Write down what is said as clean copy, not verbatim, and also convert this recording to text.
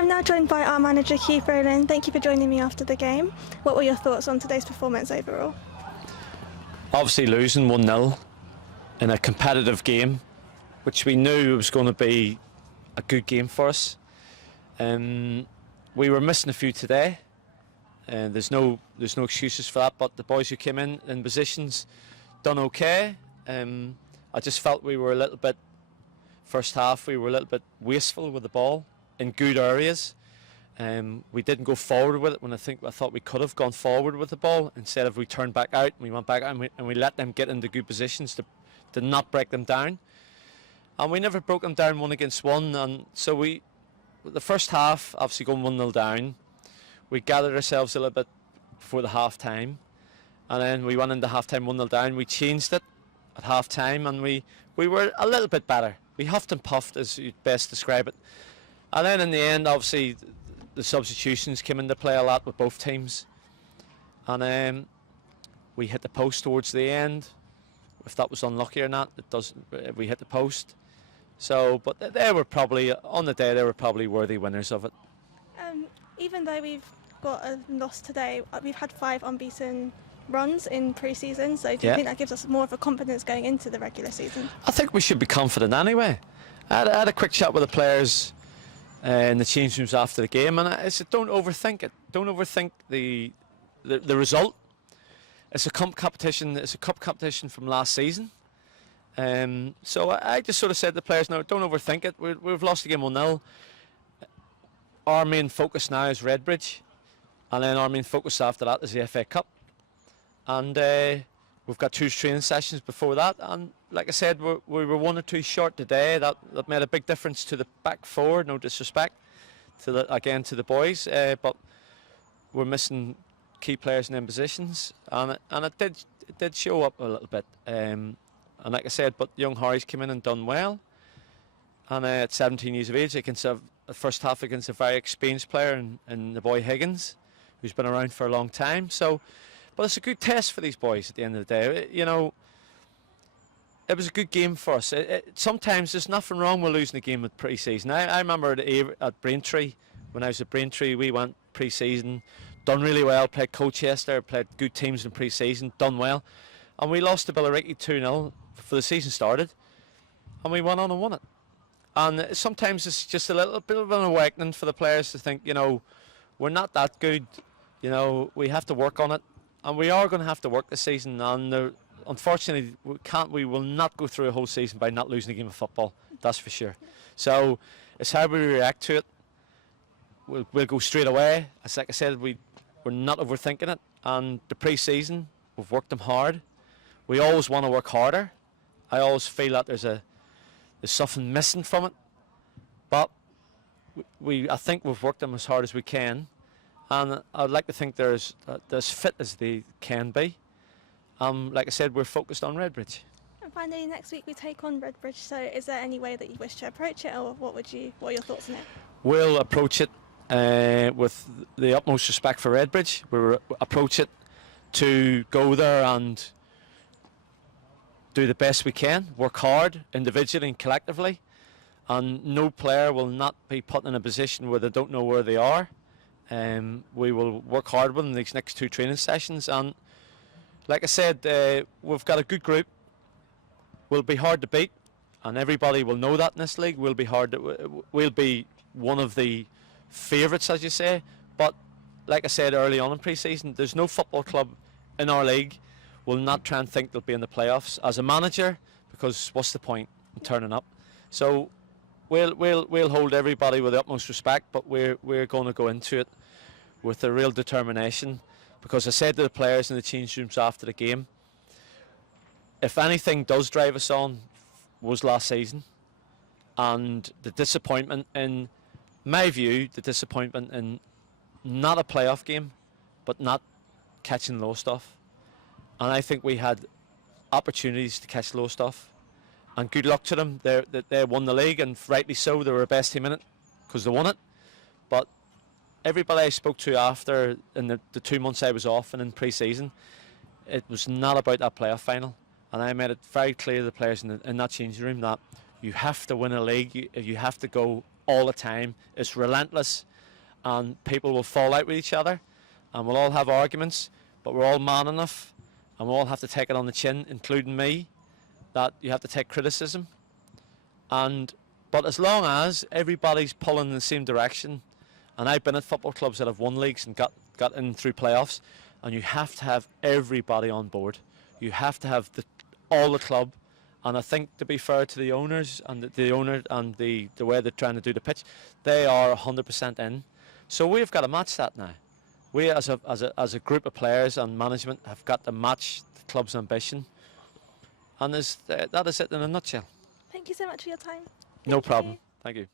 I'm now joined by our manager, Rowland. Thank you for joining me after the game. What were your thoughts on today's performance overall? Obviously losing 1-0 in a competitive game, which we knew was going to be a good game for us. We were missing a few today, and there's no excuses for that, but the boys who came in positions done okay. I just felt we were a little bit, first half we were a little bit wasteful with the ball in good areas. We didn't go forward with it when I thought we could have gone forward with the ball. Instead of we turned back out, we went back out and we let them get into good positions to not break them down. And we never broke them down 1-against-1, and so the first half, obviously going 1-0 down, we gathered ourselves a little bit before the half time, and then we went into half time 1-0 down. We changed it at half time, and we were a little bit better. We huffed and puffed, as you'd best describe it. And then in the end, obviously, the substitutions came into play a lot with both teams, and we hit the post towards the end. If that was unlucky or not, it doesn't. We hit the post. So, but they were probably, on the day, they were probably worthy winners of it. Even though we've got a loss today, we've had 5 unbeaten runs in pre-season, so do you think that gives us more of a confidence going into the regular season? I think we should be confident anyway. I had a quick chat with the players in the change rooms after the game, and I said, don't overthink it. Don't overthink the result. It's a competition. It's a cup competition from last season. So I just sort of said to the players, no, don't overthink it. We've lost the game 1-0. Our main focus now is Redbridge, and then our main focus after that is the FA Cup. And we've got 2 training sessions before that. And like I said, we were 1 or 2 short today. That made a big difference to the back 4. No disrespect to the boys, but we're missing key players in them positions, and it did show up a little bit. And like I said, but young Harry's come in and done well. And at 17 years of age, against the first half against a very experienced player in the boy Higgins, who's been around for a long time. So, but it's a good test for these boys at the end of the day. You know, it was a good game for us. Sometimes there's nothing wrong with losing a game at pre-season. I remember at Braintree, when I was at Braintree, we went pre-season, done really well, played Colchester, played good teams in pre-season, done well. And we lost to Billericay 2-0 before the season started, and we went on and won it. And sometimes it's just a little bit of an awakening for the players to think, you know, we're not that good, you know, we have to work on it. And we are going to have to work this season, and unfortunately we will not go through a whole season by not losing a game of football, that's for sure. So it's how we react to it. We'll go straight away. As like I said, we're not overthinking it, and the pre-season, we've worked them hard. We always want to work harder. I always feel that there's something missing from it, but I think we've worked them as hard as we can, and I'd like to think they're as fit as they can be. Like I said, we're focused on Redbridge. And finally, next week we take on Redbridge. So, is there any way that you wish to approach it, or what are your thoughts on it? We'll approach it with the utmost respect for Redbridge. We'll approach it to go there and do the best we can, work hard individually and collectively, and no player will not be put in a position where they don't know where they are. We will work hard with them these next 2 training sessions, and like I said, we've got a good group. We'll be hard to beat, and everybody will know that in this league. We'll be one of the favourites, as you say, but like I said early on in pre-season, there's no football club in our league will not try and think they'll be in the playoffs as a manager, because what's the point in turning up? So we'll hold everybody with the utmost respect, but we're going to go into it with a real determination, because I said to the players in the change rooms after the game, if anything does drive us on was last season, and the disappointment, in my view, the disappointment in not a playoff game but not catching low stuff. And I think we had opportunities to catch low stuff, and good luck to them. They won the league, and rightly so. They were the best team in it because they won it. But everybody I spoke to after, in the 2 months I was off and in pre-season, it was not about that playoff final. And I made it very clear to the players in that changing room that you have to win a league. You have to go all the time. It's relentless. and people will fall out with each other, and we'll all have arguments, but we're all man enough, and we all have to take it on the chin, including me, that you have to take criticism. But as long as everybody's pulling in the same direction, and I've been at football clubs that have won leagues and got in through playoffs, and you have to have everybody on board. You have to have all the club. And I think, to be fair to the owners and the way they're trying to do the pitch, they are 100% in. So we've got to match that now. We, as a group of players and management, have got to match the club's ambition. And that is it in a nutshell. Thank you so much for your time. No problem. Thank you.